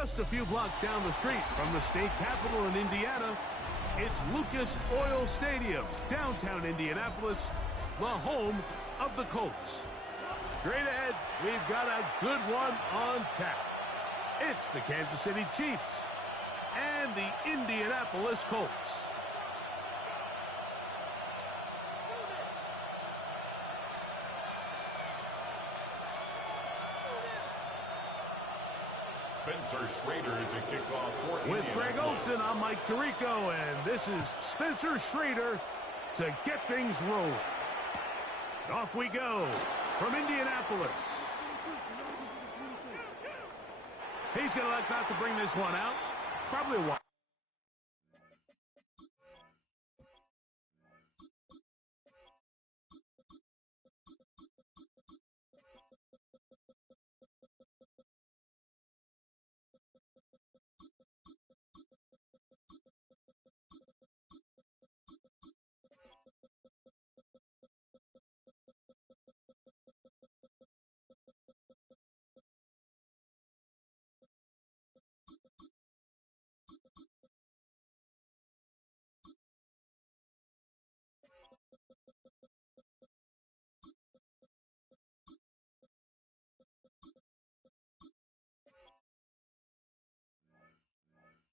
Just a few blocks down the street from the state capitol in Indiana, it's Lucas Oil Stadium, downtown Indianapolis, the home of the Colts. Straight ahead, we've got a good one on tap. It's the Kansas City Chiefs and the Indianapolis Colts. Spencer Schrader to kick off for With Greg Olson, I'm Mike Tirico, and this is Spencer Schrader to get things rolling. Off we go from Indianapolis. He's going to elect not to bring this one out. Probably a while.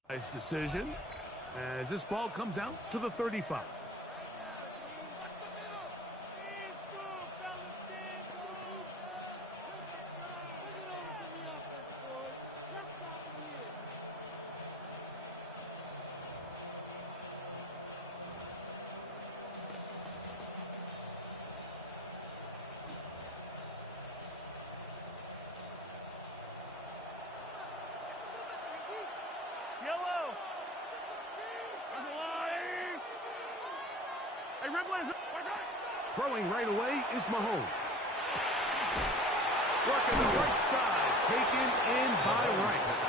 Nice decision as this ball comes out to the 35. Throwing right away is Mahomes. Working the right side, taken in by Rice.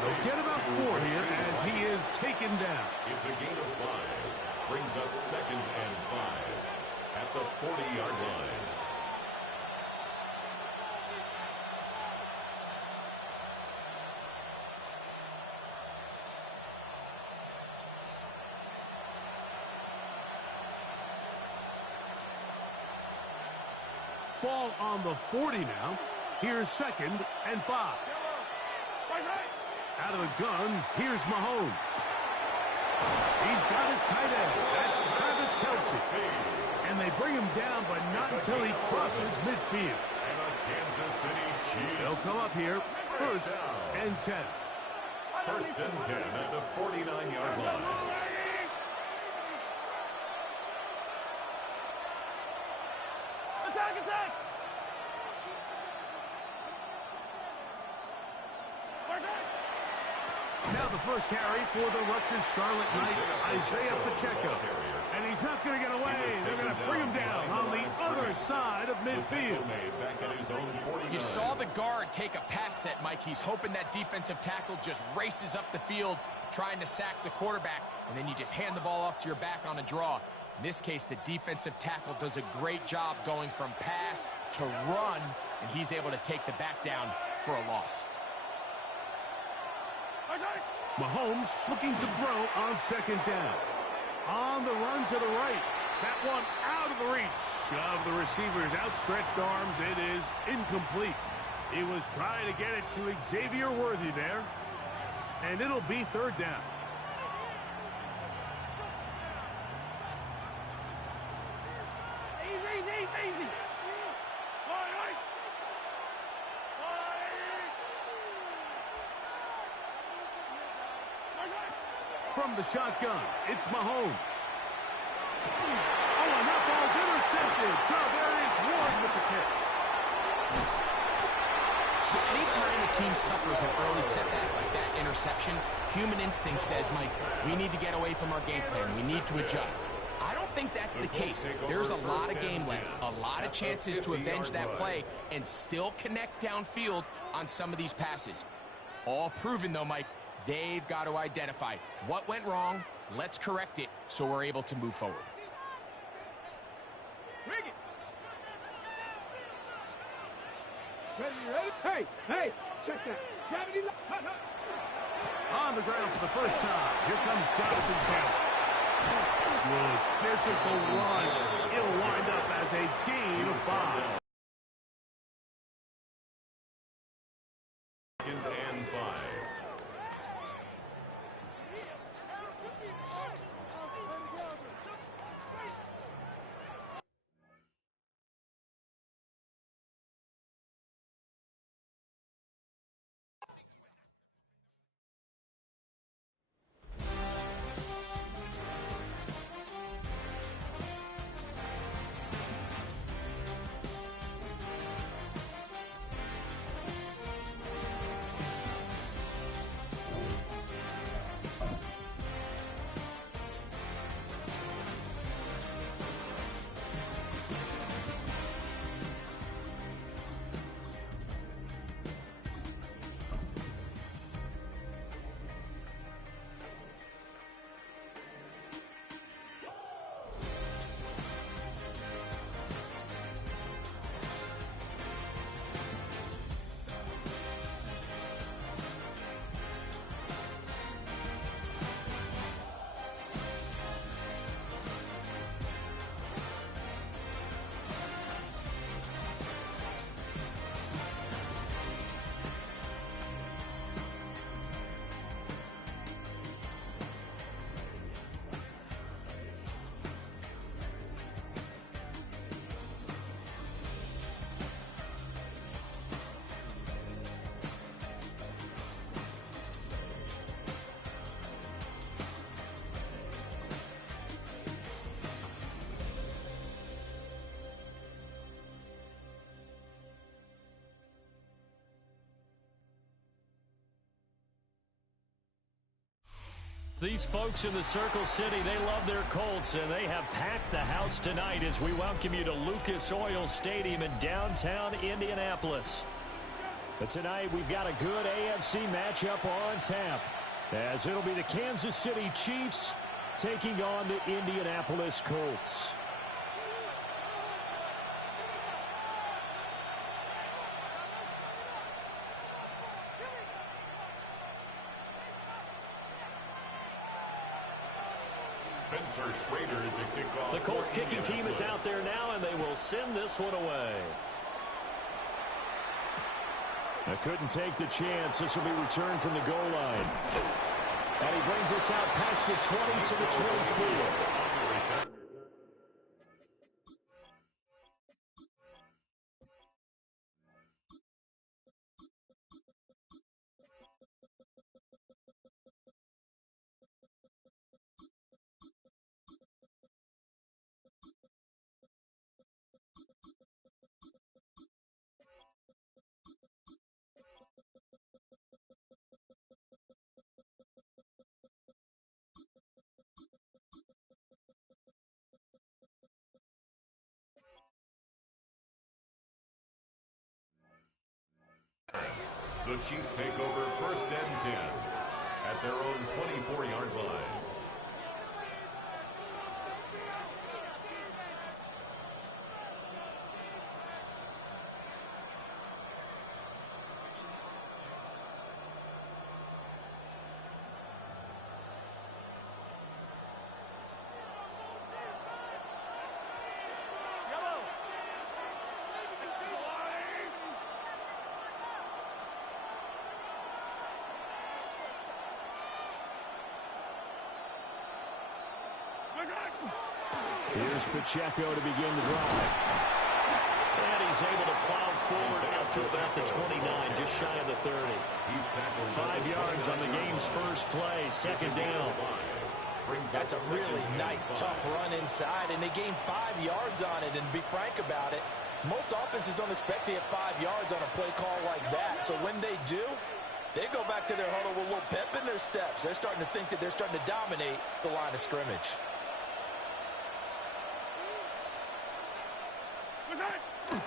They'll get about 4 here as he is taken down. It's a gain of 5. Brings up 2nd and 5 at the 40-yard line. Ball on the 40 now. Here's 2nd and 5. Out of the gun, here's Mahomes. He's got his tight end. That's Travis Kelce. And they bring him down, but not until he crosses midfield. And a Kansas City Chiefs. They'll come up here, 1st and 10. 1st and 10 at the 49-yard line. Attack! Now the first carry for the Rutgers Scarlet Knight, Isaiah Pacheco. And he's not going to get away. They're going to bring him down on the other side of midfield. You saw the guard take a pass set, Mike. He's hoping that defensive tackle just races up the field, trying to sack the quarterback, and then you just hand the ball off to your back on a draw. In this case, the defensive tackle does a great job going from pass to run, and he's able to take the back down for a loss. Mahomes looking to throw on 2nd down. On the run to the right. That one out of the reach of the receiver's outstretched arms. It is incomplete. He was trying to get it to Xavier Worthy there. And it'll be 3rd down. Easy. From the shotgun, it's Mahomes. Oh, and that ball's intercepted. There is Ward with the pick. So anytime a team suffers an early setback like that interception, human instinct says, Mike, we need to get away from our game plan. We need to adjust. I don't think that's the case. There's a lot of game left, a lot of chances to avenge that play and still connect downfield on some of these passes. All proven, though, Mike. They've got to identify what went wrong. Let's correct it so we're able to move forward. Hey, check that. On the ground for the first time. Here comes Jonathan Taylor. Good physical run. It'll wind up as a gain of 5. Second and 5. These folks in the Circle City, they love their Colts, and they have packed the house tonight as we welcome you to Lucas Oil Stadium in downtown Indianapolis. But tonight, we've got a good AFC matchup on tap, as it'll be the Kansas City Chiefs taking on the Indianapolis Colts. The Colts kicking team is out there now, and they will send this one away. I couldn't take the chance. This will be returned from the goal line. And he brings us out past the 20 to the 24. The Chiefs take over first and 10 at their own 24-yard line. Here's Pacheco to begin the drive. And he's able to plow forward out to about the 29, just shy of the 30. 5 yards on the game's first play, second down. That's a really nice, tough run inside, and they gained 5 yards on it. And to be frank about it, most offenses don't expect to get 5 yards on a play call like that. So when they do, they go back to their huddle with a little pep in their steps. They're starting to think that they're starting to dominate the line of scrimmage.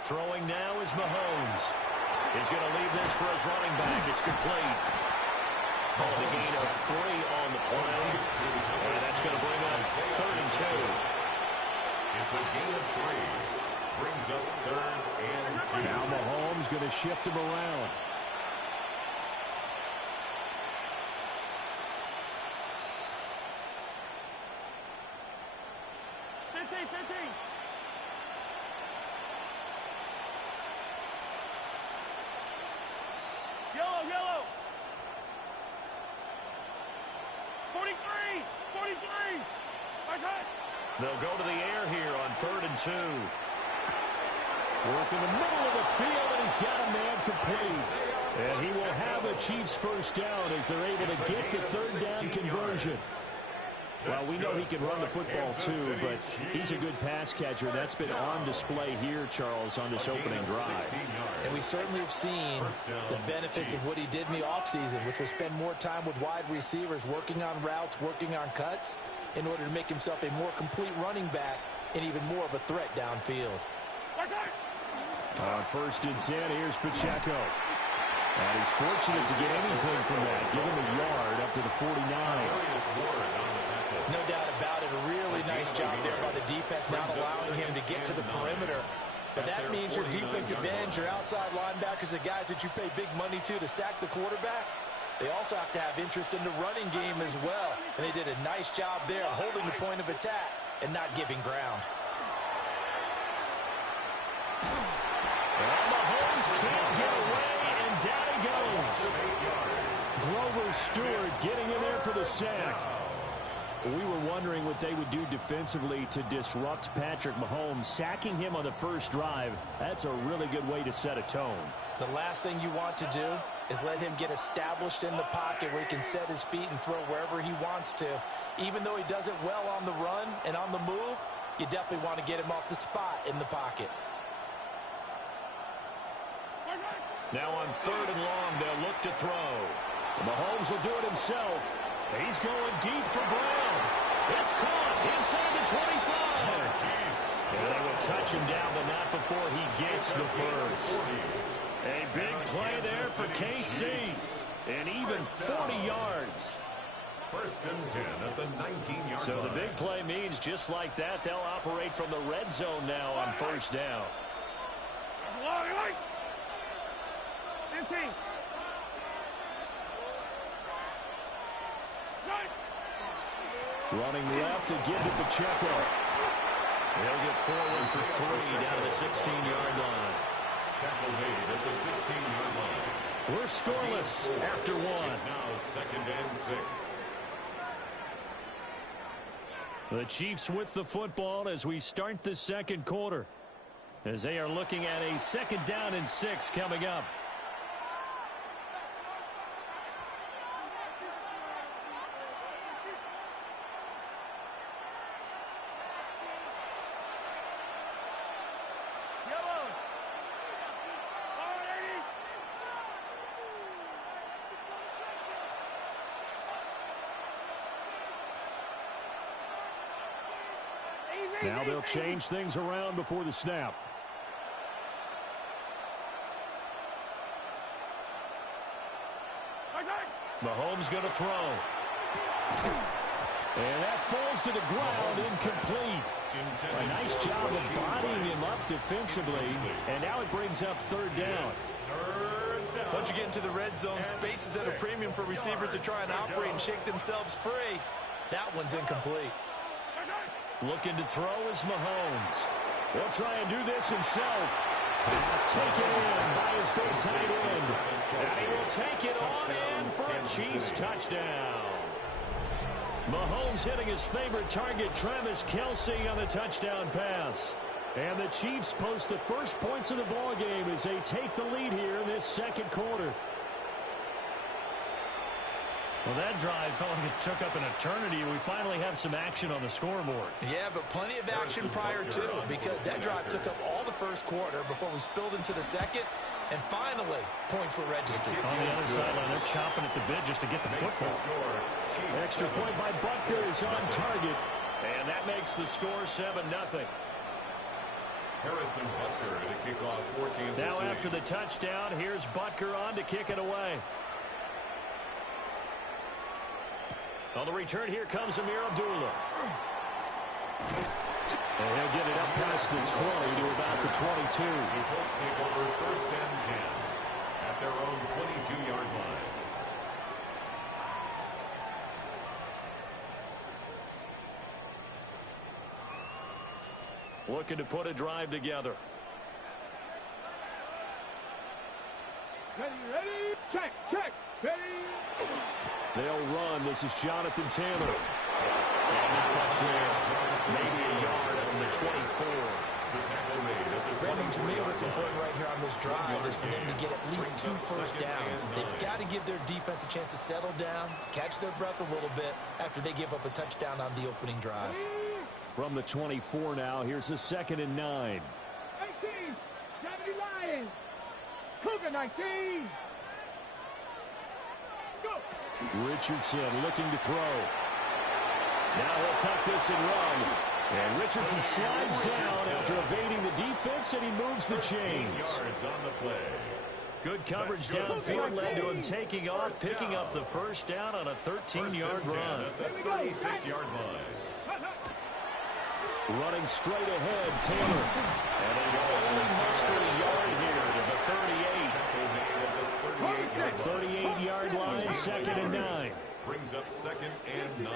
Throwing now is Mahomes. He's going to leave this for his running back. It's complete. Oh, the gain of 3 on the play. And that's going to bring up 3rd and 2. It's a gain of 3. brings up 3rd and 2. Now Mahomes going to shift him around. Yellow. 43. They'll go to the air here on 3rd and 2. Work in the middle of the field, and he's got a man complete. And he will have a Chiefs first down as they're able to get the 3rd down conversion. Well, we know he can run the football too, but he's a good pass catcher. That's been on display here, Charles, on this opening drive. And we certainly have seen the benefits of what he did in the offseason, which was spend more time with wide receivers, working on routes, working on cuts, in order to make himself a more complete running back and even more of a threat downfield. On 1st and 10, here's Pacheco. And he's fortunate to get anything from that. Give him a yard up to the 49. No doubt about it. A really nice job there by the defense, not allowing him to get to the perimeter. But that means your defensive ends, your outside linebackers, the guys that you pay big money to sack the quarterback, they also have to have interest in the running game as well. And they did a nice job there, holding the point of attack and not giving ground. And Mahomes can't get away, and down he goes. Grover Stewart getting in there for the sack. We were wondering what they would do defensively to disrupt Patrick Mahomes. Sacking him on the first drive, that's a really good way to set a tone. The last thing you want to do is let him get established in the pocket where he can set his feet and throw wherever he wants to. Even though he does it well on the run and on the move, you definitely want to get him off the spot in the pocket. Now on 3rd and long, they'll look to throw. Mahomes will do it himself. He's going deep for Brown. It's caught inside the 25. And they will touch him down, but not before he gets the first. A big play there for KC. And even 40 yards. 1st and 10 at the 19-yard line. So the big play means just like that, they'll operate from the red zone now on 1st down. 15. Running left to give to Pacheco. He'll get forward for 3 down to the 16-yard line. Tackle made at the 16-yard line. We're scoreless after 1. It's now 2nd and 6. The Chiefs with the football as we start the 2nd quarter. As they are looking at a 2nd down and 6 coming up. Now they'll change things around before the snap. Mahomes going to throw. And that falls to the ground, incomplete. A nice job of bodying him up defensively, and now it brings up 3rd down. Once you get into the red zone, space is at a premium for receivers to try and operate and shake themselves free. That one's incomplete. Looking to throw is Mahomes. He'll try and do this himself. Pass taken in by his big tight end. And he will take it on in for a Chiefs touchdown. Mahomes hitting his favorite target, Travis Kelce, on the touchdown pass. And the Chiefs post the first points of the ball game as they take the lead here in this 2nd quarter. Well, that drive felt like it took up an eternity. We finally have some action on the scoreboard. Yeah, but plenty of action prior to, because that drive took up all the first quarter before we spilled into the 2nd, and finally, points were registered. On the other sideline, they're chomping at the bit just to get the football. Extra point by Butker is on target, and that makes the score 7-0. Harrison Butker to kick off for Kansas City. Now after the touchdown, here's Butker on to kick it away. On the return, here comes Amir Abdullah. And he'll get it up past the 20 to about the 22. The Colts take over first and 10 at their own 22-yard line. Looking to put a drive together. Ready, check, ready. They'll run. This is Jonathan Taylor. And not much there. Maybe a yard on the 24. Brandon, to me, what's important right here on this drive is for them to get at least 2 first downs. They've got to give their defense a chance to settle down, catch their breath a little bit after they give up a touchdown on the opening drive. From the 24 now, here's a 2nd and 9. 18, 70 Lions. Cougar 19. Go. Richardson looking to throw. Now he'll tuck this and run. And Richardson slides down after evading the defense, and he moves the chains. Good coverage downfield led to him taking off, picking up the first down on a 13-yard run. 36-yard line. Running straight ahead, Taylor. And they only muster a yard here to the 38. 38-yard line, 2nd and 9. Brings up 2nd and 9.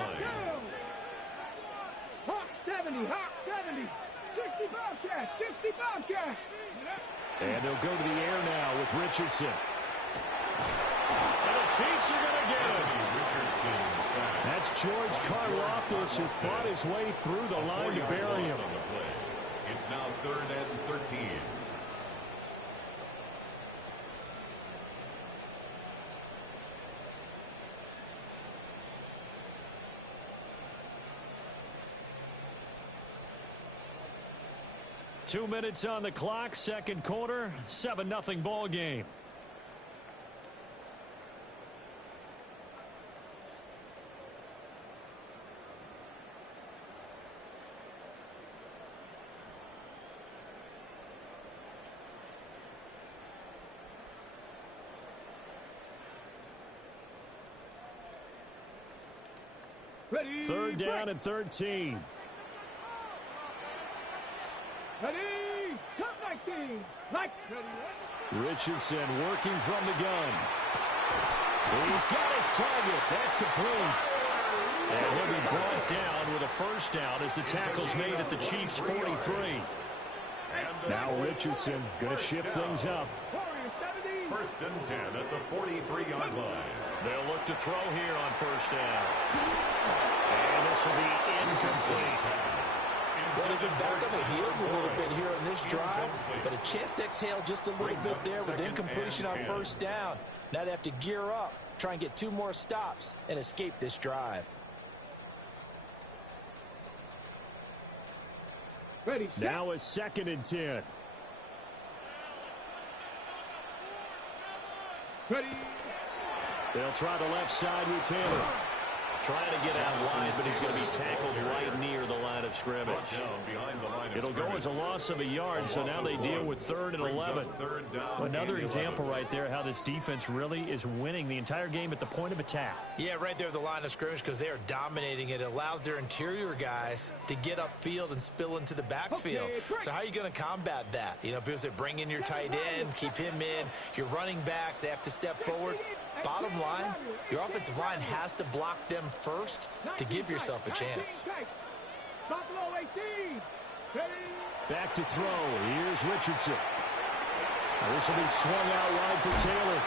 Hawk 70, Hawk 70. 60 Bobcats, 60 Bobcats. And they'll go to the air now with Richardson. And the Chiefs are going to get him. That's George Karlaftis, who fought his way through the line to bury him. It's now 3rd and 13. Two minutes on the clock, second quarter, 7-0 ball game. Ready, 3rd down and 13. Ready, top 19. Like, ready. Richardson working from the gun. He's got his target. That's complete. And he'll be brought down with a first down as the tackle's made at the Chiefs' 43. Now Richardson going to shift things up. 1st and 10 at the 43-yard line. They'll look to throw here on first down. And this will be incomplete. Well, they've been back on the heels a little bit here on this drive, but a chance to exhale just a little bit there with incompletion on first down. Now they have to gear up, try and get 2 more stops, and escape this drive. Ready, now a 2nd and 10. ready. They'll try the left side with Taylor. Trying to get out wide, but he's going to be tackled right near the line of scrimmage. It'll go as a loss of a yard, so now they deal with 3rd and 11. Another example right there how this defense really is winning the entire game at the point of attack. Yeah, right there at the line of scrimmage because they are dominating it. It allows their interior guys to get upfield and spill into the backfield. So how are you going to combat that? You know, because they bring in your tight end, keep him in. Your running backs, they have to step forward. Bottom line, your offensive line has to block them first to give yourself a chance. Back to throw. Here's Richardson. Now this will be swung out wide for Taylor.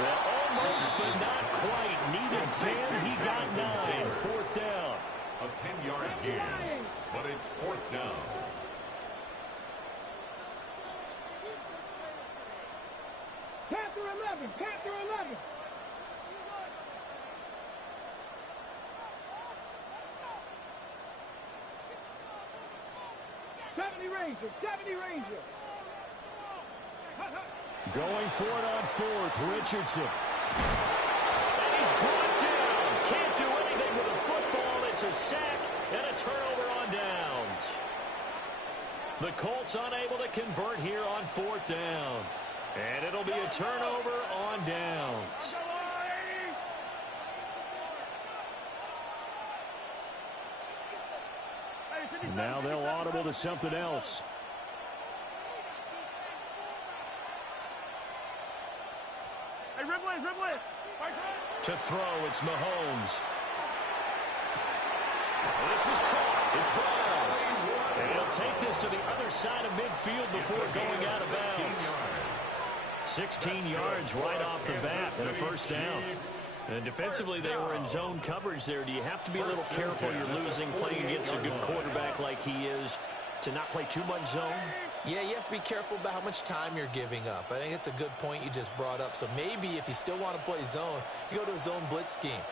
Well, almost, but not quite. Needed 10. He got 9. 4th down. A 10-yard gain, but it's 4th down. Panther 11, Panther 11. Ranger, 70 Ranger. Going for it on 4th, Richardson. And he's brought down. Can't do anything with a football. It's a sack and a turnover on downs. The Colts unable to convert here on 4th down. And it'll be a turnover on downs. And now they'll audible to something else. Hey, dribble it. To throw, it's Mahomes. This is caught. It's Brown. And he'll take this to the other side of midfield before going out of bounds. 16 yards right off the bat and a first down. And defensively, they were in zone coverage there. Do you have to be a little careful? You're losing, playing against a good quarterback like he is, to not play too much zone? Yeah, you have to be careful about how much time you're giving up. I think it's a good point you just brought up. So maybe if you still want to play zone, you go to a zone blitz scheme.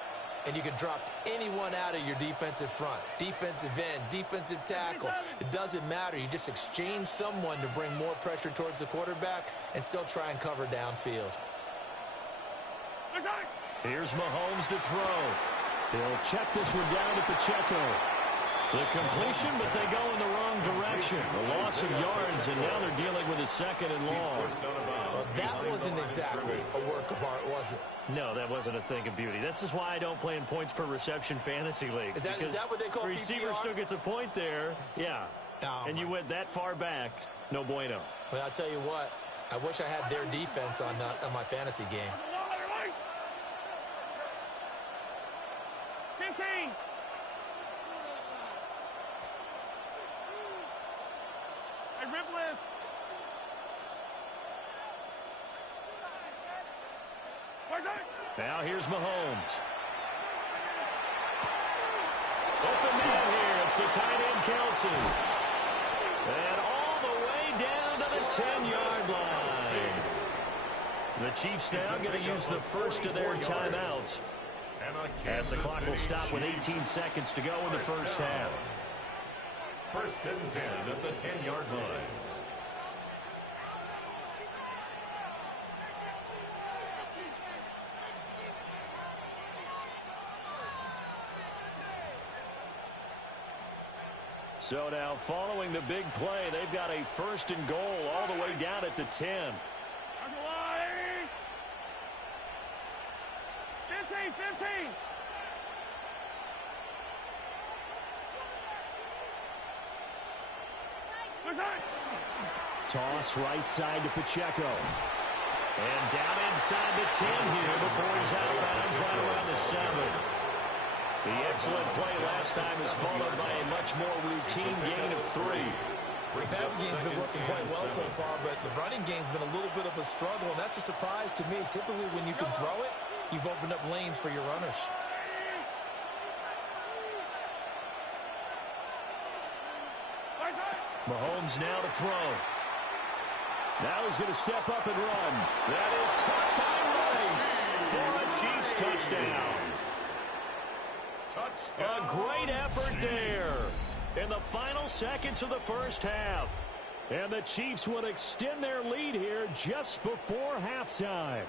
And you can drop anyone out of your defensive front. Defensive end, defensive tackle. It doesn't matter. You just exchange someone to bring more pressure towards the quarterback and still try and cover downfield. Here's Mahomes to throw. He'll check this one down to Pacheco. The completion, but they go in the wrong direction. A loss of yards, and now they're dealing with a second and long. Well, that wasn't exactly a work of art, was it? No, that wasn't a thing of beauty. That's just why I don't play in points per reception fantasy leagues. Is that what they call the receiver PPR? still gets a point there. Yeah. Oh, and you went that far back. No bueno. Well, I'll tell you what. I wish I had their defense on my fantasy game. 15. Hey, Ripley. Now here's Mahomes. Open man here. It's the tight end, Kelsey. And all the way down to the 10-yard line. The Chiefs now going to use the first of their timeouts, as the clock will stop with 18 seconds to go in the first half. First and 10 at the 10-yard line. So now following the big play, they've got a first and goal all the way down at the 10. 15. Toss right side to Pacheco. And down inside the 10 here before he's out of bounds right around the 7. The excellent play last time is followed by a much more routine gain of 3. The passing game's been working quite well so far, but the running game's been a little bit of a struggle, and that's a surprise to me. Typically, when you can throw it, you've opened up lanes for your runners. Mahomes now to throw. Now he's going to step up and run. That is caught by Rice for a Chiefs touchdown. A great effort there in the final seconds of the first half. And the Chiefs will extend their lead here just before halftime.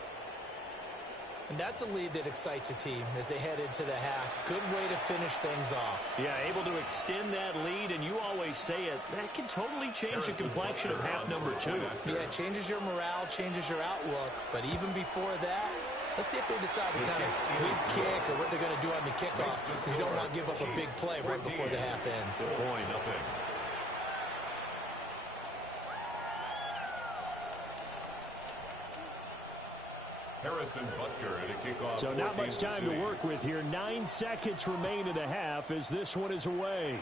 And that's a lead that excites a team as they head into the half. Good way to finish things off. Yeah, able to extend that lead, and you always say it, that can totally change the complexion of half number 2. Yeah, it changes your morale, changes your outlook. But even before that, let's see if they decide to kind of squeak kick or what they're going to do on the kickoff, because you don't want to give up a big play right before the half ends. Good point. Harrison Butker at a kickoff. So not much time to work with here. 9 seconds remain in the half as this one is away.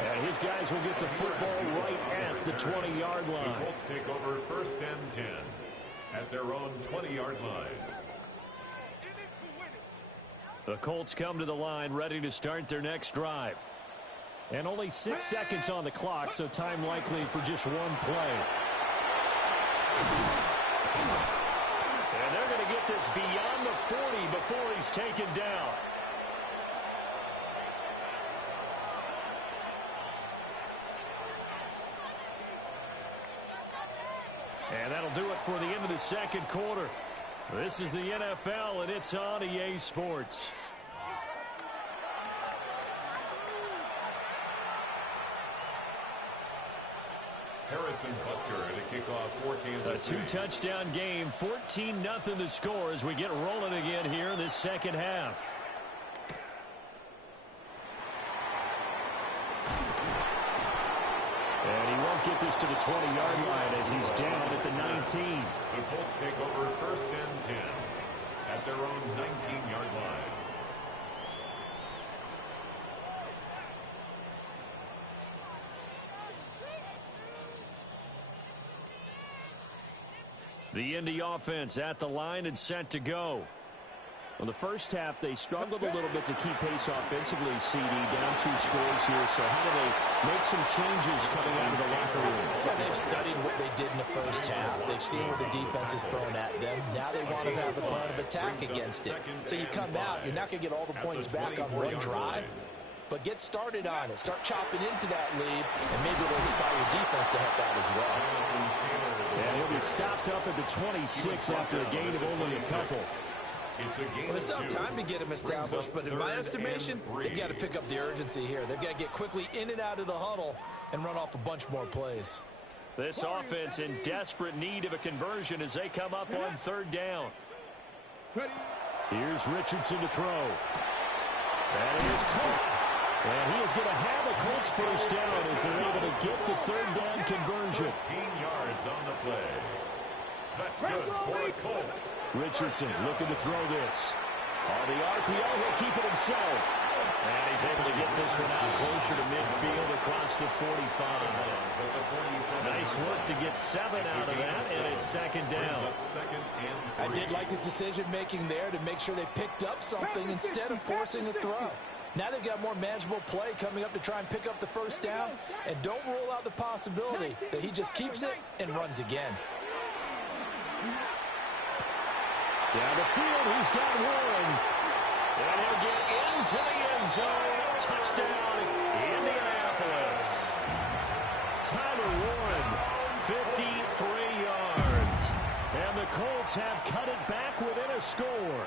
And his guys will get the football right at the 20-yard line. The Colts take over first and 10 at their own 20-yard line. The Colts come to the line ready to start their next drive. And only 6 seconds on the clock, so time likely for just one play. And they're going to get this beyond the 40 before he's taken down. And that'll do it for the end of the second quarter. This is the NFL, and it's on EA Sports. Harrison Butker to kick off for Kansas City. A two-touchdown game, 14-0 the score as we get rolling again here in this second half. And he won't get this to the 20-yard line as he's down at the 19. The Colts take over first and 10 at their own 19-yard line. The Indy offense at the line and set to go. Well, the first half, they struggled a little bit to keep pace offensively, CD, down 2 scores here. So how do they make some changes coming out of the locker room? Well, they've studied what they did in the first half. They've seen what the defense is throwing at them. Now they want to have a plan of attack against it. So you come out, you're not going to get all the points back on one drive, but get started on it. Start chopping into that lead, and maybe it'll inspire your defense to help out as well. And he'll be stopped up at the 26 after a gain of only a couple. Well, they still have time to get him established, but in my estimation, they've got to pick up the urgency here. They've got to get quickly in and out of the huddle and run off a bunch more plays. This offense in desperate need of a conversion as they come up on third down. Here's Richardson to throw. That is caught. And he is going to have a Colts first down as they're able to get the third down conversion. 13 yards on the play. That's good for the Colts. Richardson looking to throw this. On the RPO, he'll keep it himself. And he's able to get this one out closer to midfield across the 45. Nice work to get 7 out of that, and it's second down. I did like his decision-making there to make sure they picked up something instead of forcing the throw. Now they've got more manageable play coming up to try and pick up the first down, and don't rule out the possibility that he just keeps it and runs again. Down the field, he's got one. And he'll get into the end zone. Touchdown, Indianapolis. Tyler Warren, 53 yards. And the Colts have cut it back within a score.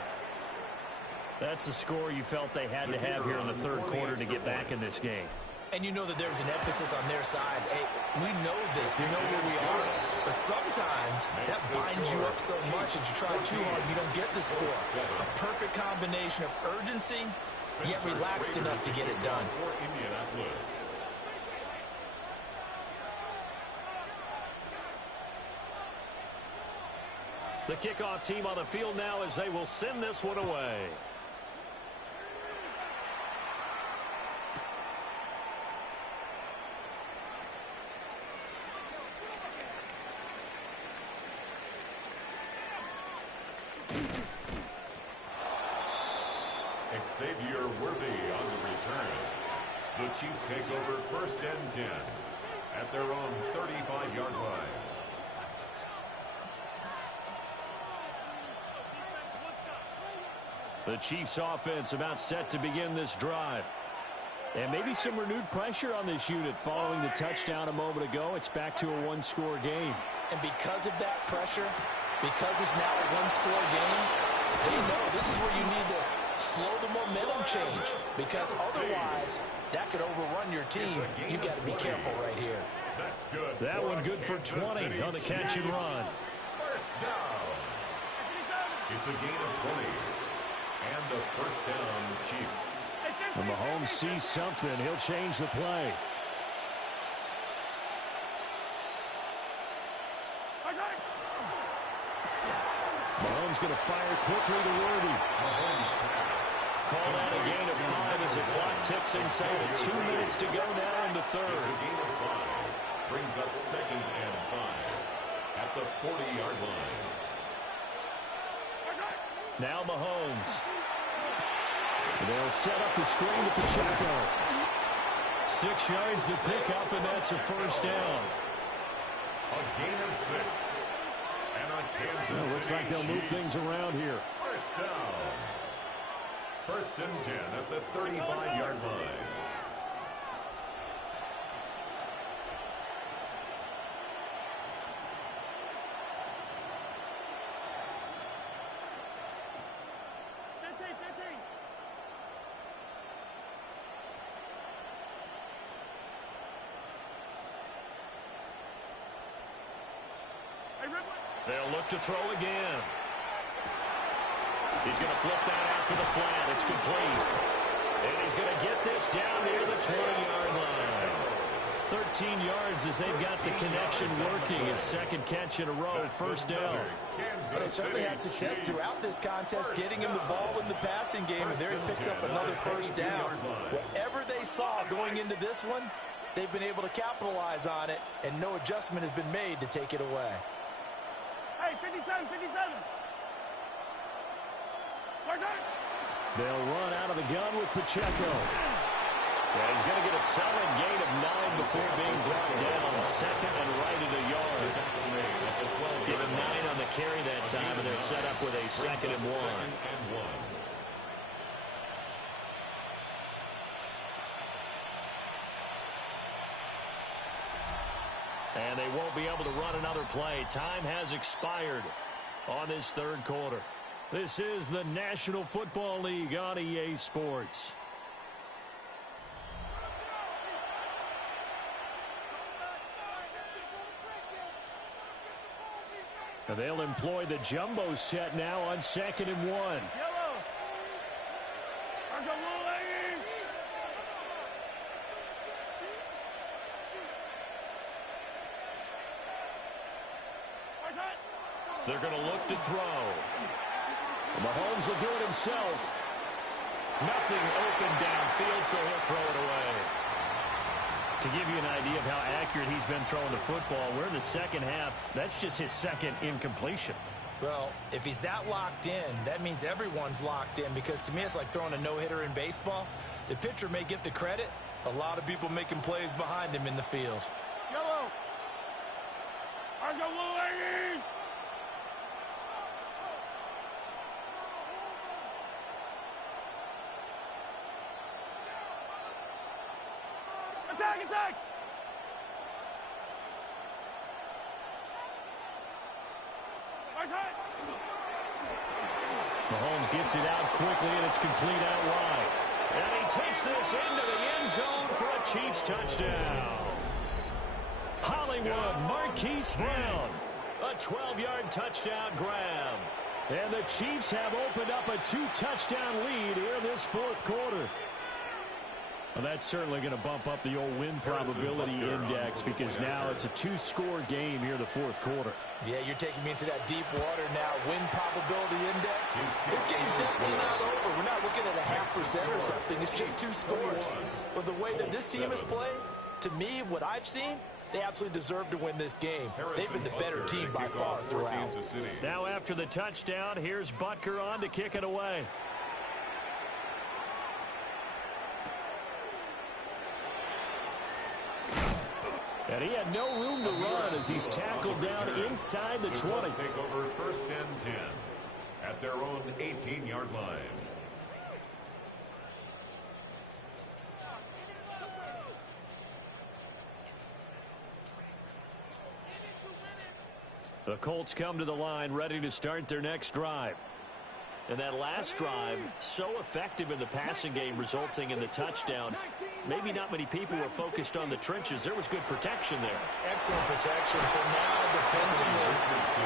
That's the score you felt they had to have here in the third quarter to get back in this game. And you know that there's an emphasis on their side. Hey, we know this. We know where we are. But sometimes that binds you up so much that you try too hard, you don't get the score. A perfect combination of urgency, yet relaxed enough to get it done. The kickoff team on the field now as they will send this one away. Xavier Worthy on the return. The Chiefs take over first and 10 at their own 35-yard line. The Chiefs offense about set to begin this drive. And maybe some renewed pressure on this unit following the touchdown a moment ago. It's back to a one-score game. And because of that pressure, because it's now a one-score game, they know this is where you need to slow the momentum change, because otherwise that could overrun your team. You've got to be careful right here. That's good. That one good for 20 on the catch and run. First down. It's a gain of 20. And the first down, Chiefs. When Mahomes sees something, he'll change the play. Mahomes going to fire quickly to Worthy. Call out a gain of 5 as the clock ticks inside of 2 minutes to go now in the third. It's a gain of 5. Brings up second and 5 at the 40-yard line. Now Mahomes. They'll set up the screen to Pacheco. 6 yards to pick up, and that's a first down. A gain of 6. And on Kansas Looks like they'll move things around here. First down. First and 10 at the 35-yard line. They'll look to throw again. He's going to flip that out to the flat. It's complete. And he's going to get this down near the 20-yard line. 13 yards as they've got the connection working. His second catch in a row, first down. But they certainly had success throughout this contest, getting him the ball in the passing game, and there he picks up another first down. Whatever they saw going into this one, they've been able to capitalize on it, and no adjustment has been made to take it away. Hey, 57, 57. Where's that? They'll run out of the gun with Pacheco. Yeah, he's going to get a solid gain of 9 before being brought down. Second and right at a yard. Give him 9 on the carry that time, and they're set up with a second and 1. And they won't be able to run another play. Time has expired on this third quarter. This is the National Football League on EA Sports. And they'll employ the jumbo set now on second and 1. Yellow. They're going to look to throw. Mahomes will do it himself. Nothing open downfield, so he'll throw it away. To give you an idea of how accurate he's been throwing the football, we're in the second half. That's just his second incompletion. Well, if he's that locked in, that means everyone's locked in, because to me it's like throwing a no-hitter in baseball. The pitcher may get the credit. A lot of people making plays behind him in the field. Yellow. Attack, attack! Mahomes gets it out quickly, and it's complete out wide. And he takes this into the end zone for a Chiefs touchdown. Hollywood Marquise Brown, a 12-yard touchdown grab. And the Chiefs have opened up a 2-touchdown lead here this fourth quarter. Well, that's certainly going to bump up the old win probability index, because now it's a 2-score game here in the fourth quarter. Yeah, you're taking me into that deep water now. Win probability index. This game's definitely not over. We're not looking at a 0.5% or something. It's just 2 scores. But the way that this team has played, to me, what I've seen, they absolutely deserve to win this game. They've been the better team by far throughout. Now after the touchdown, here's Butker on to kick it away. And he had no room to run as he's tackled down inside the 20. Take over first and 10 at their own 18-yard line. The Colts come to the line ready to start their next drive. And that last drive, so effective in the passing game, resulting in the touchdown. Maybe not many people were focused on the trenches. There was good protection there. Excellent protection. So now defensively,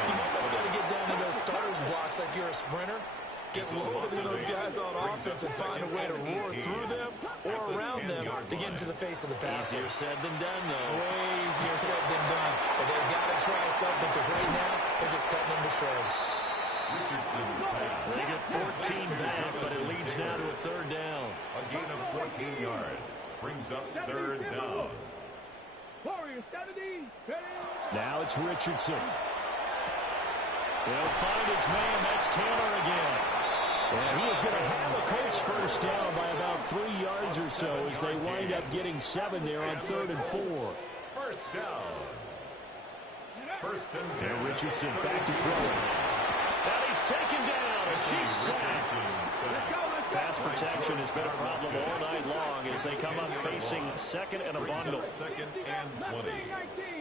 you almost got to get down to those starters blocks like you're a sprinter. Get lower than those guys on offense and find a way to roar through them or around them to get into the face of the pass. Easier said than done, though. Way easier said than done. But they've got to try something, because right now they're just cutting them to shreds. They get 14 back, but it leads now to a third down. A gain of 14 yards brings up third down. Now it's Richardson. They'll find his man. That's Taylor again. And he is going to have the Colts first down by about 3 yards or so as they wind up getting 7 there on 3rd and 4. First down. First and 10. And Richardson back to throw. And he's taken down. A Chiefs sack. Pass protection has been a problem all night long as they come up facing second and a bundle. Second and 20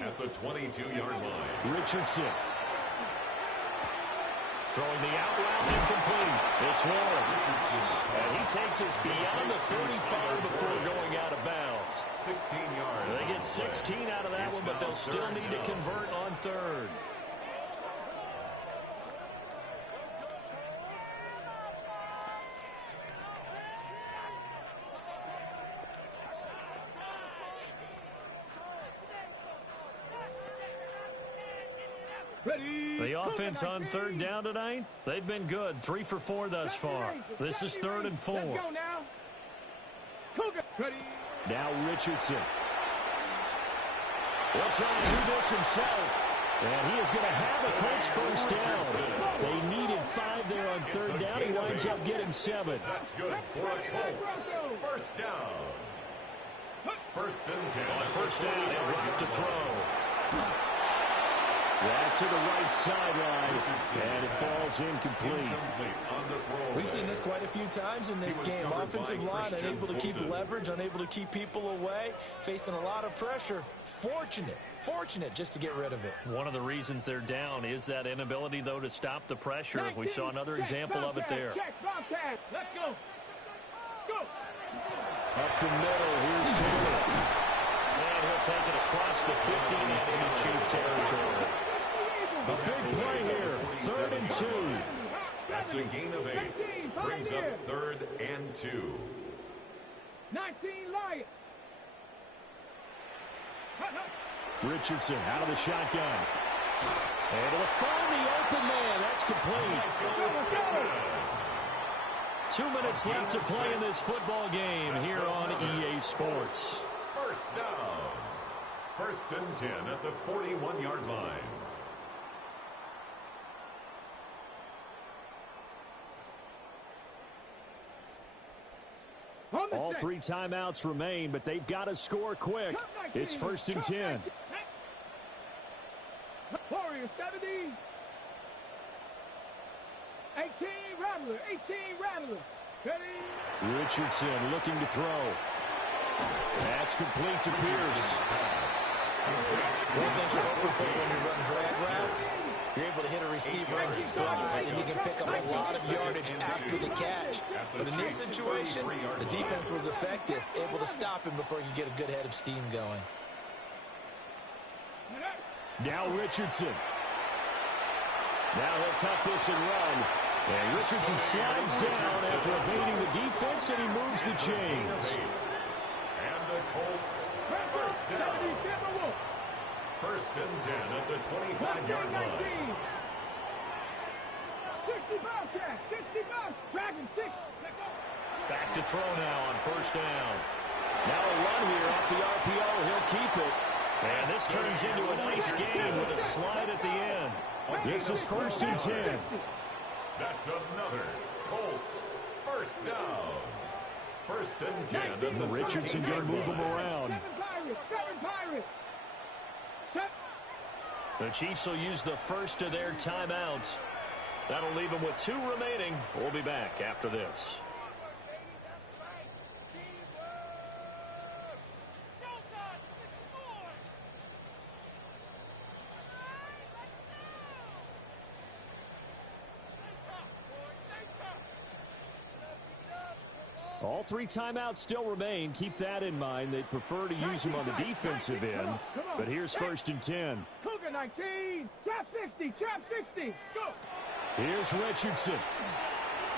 at the 22-yard line. Richardson. Throwing the out route incomplete. It's Warren. And he takes us beyond the 35 before going out of bounds. 16 yards. They get 16 out of that one, but they'll still need to convert on 3rd. The offense on third down tonight, they've been good. 3 for 4 thus far. This is 3rd and 4. Now Richardson. He'll try and do this himself. And he is going to have a Colts first down. They needed 5 there on third down. He winds up getting 7. That's good for a Colts. First down. 1st and 10. On first down, he'll drop to throw. That's to the right sideline, and it falls incomplete. We've seen this quite a few times in this game. Offensive line unable to keep leverage, unable to keep people away, facing a lot of pressure. Fortunate just to get rid of it. One of the reasons they're down is that inability, though, to stop the pressure. We saw another example of it there. Let's go. Up the middle, here's Taylor. And he'll take it across the 15 into Chief territory. A big play here, 3rd and 2. That's a gain of 8. Brings up 3rd and 2. 19 Lions. Richardson out of the shotgun. Able to find the open man. That's complete. 2 minutes left to play in this football game here on EA Sports. First down. 1st and 10 at the 41-yard line. All 3 timeouts remain, but they've got to score quick. It's 1st and 10. Warriors 70. 18 Rattler. Ready? Richardson looking to throw. That's complete to Pierce. One thing you're hoping for when you run drag routes, you're able to hit a receiver in stride, and he can pick up a lot of yardage after the catch. But in this situation, the defense was effective, able to stop him before he could get a good head of steam going. Now Richardson. Now he'll tuck this and run. And Richardson slides down after evading the defense, and he moves the chains. And the Colts, first down. 1st and 10 at the 25-yard line. 65, Dragon 6. Back to throw now on first down. Now a run here off the RPO. He'll keep it. And this turns into a nice gain with a slide at the end. This is 1st and 10. That's another Colts first down. 1st and 10 at the Richardson going to move him around. 7 Pirates. The Chiefs will use the first of their timeouts. That'll leave them with 2 remaining. We'll be back after this. All 3 timeouts still remain. Keep that in mind. They'd prefer to use them on the defensive end. But here's 1st and 10. Cougar 19. Trap 60. Go. Here's Richardson.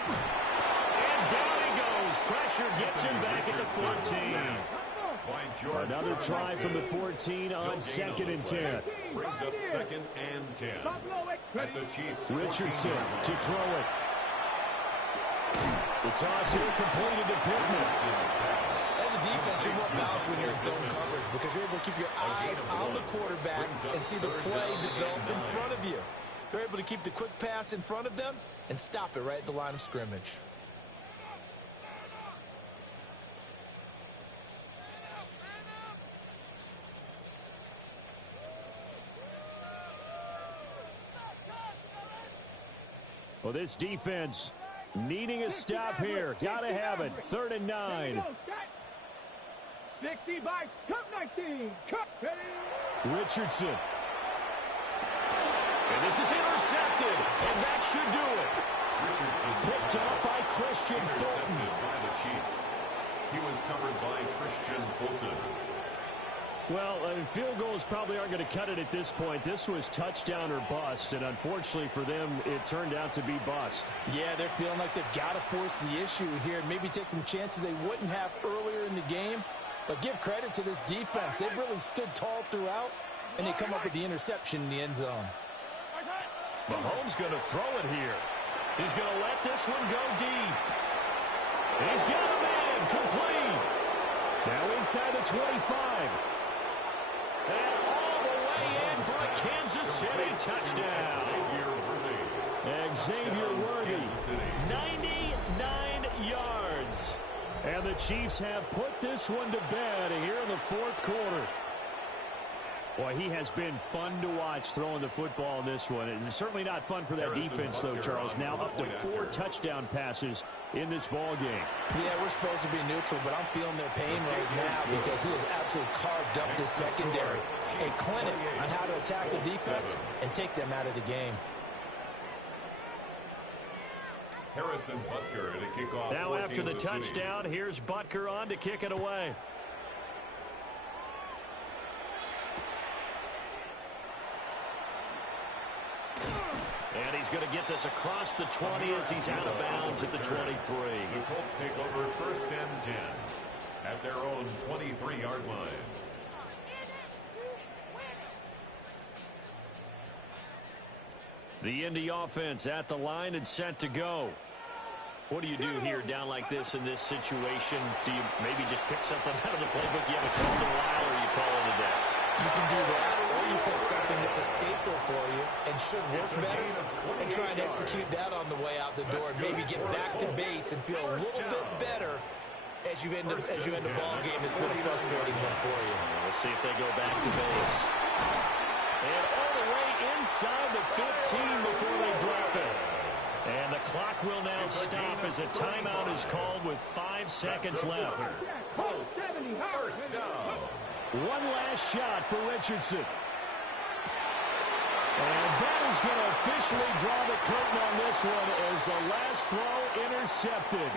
And down he goes. Pressure gets him back at the 14. Another try from the 14 on 2nd and 10. Brings up 2nd and 10. At the Chiefs. Richardson to throw it. The toss here completed to Pittman. As a defense, you're more balanced when you're in zone coverage because you're able to keep your eyes on the quarterback and see the play develop in front of you. You're able to keep the quick pass in front of them and stop it right at the line of scrimmage. Well, this defense needing a stop here. Got to have it. 3rd and 9. 60 by Cup 19. Cup. Richardson. And this is intercepted. And that should do it. Richardson Picked up by Christian Fulton. By the Chiefs. He was covered by Christian Fulton. Well, I mean, field goals probably aren't going to cut it at this point. This was touchdown or bust, and unfortunately for them, it turned out to be bust. Yeah, they're feeling like they've got to force the issue here. Maybe take some chances they wouldn't have earlier in the game. But give credit to this defense. They've really stood tall throughout, and they come up with the interception in the end zone. Mahomes going to throw it here. He's going to let this one go deep. He's got him in. Complete. Now inside the 25. And all the way in for a Kansas City touchdown. Xavier Worthy, 99 yards. And the Chiefs have put this one to bed here in the fourth quarter. Boy, he has been fun to watch throwing the football in this one. It's certainly not fun for that defense, though, Charles. Now up to 4 touchdown passes in this ball game. Yeah, we're supposed to be neutral, but I'm feeling their pain right now because he has absolutely carved up this secondary. A clinic on how to attack the defense and take them out of the game. Harrison Butker to kick off. Now after the touchdown, here's Butker on to kick it away. And he's going to get this across the 20 as he's out of bounds at the 23. The Colts take over 1st and 10 at their own 23-yard line. The Indy offense at the line and set to go. What do you do here down like this in this situation? Do you maybe just pick something out of the playbook you haven't called in a while, or you call it a day? You can do that, or you pick something that's a staple for you and should work better and try and execute that on the way out the door and maybe get back to base and feel a little bit better as you end a ball game that's been a frustrating one for you. We'll see if they go back to base. And all the way inside the 15 before they drop it. And the clock will now stop as a timeout is called with 5 seconds left. First down. One last shot for Richardson. And that is going to officially draw the curtain on this one as the last throw intercepted.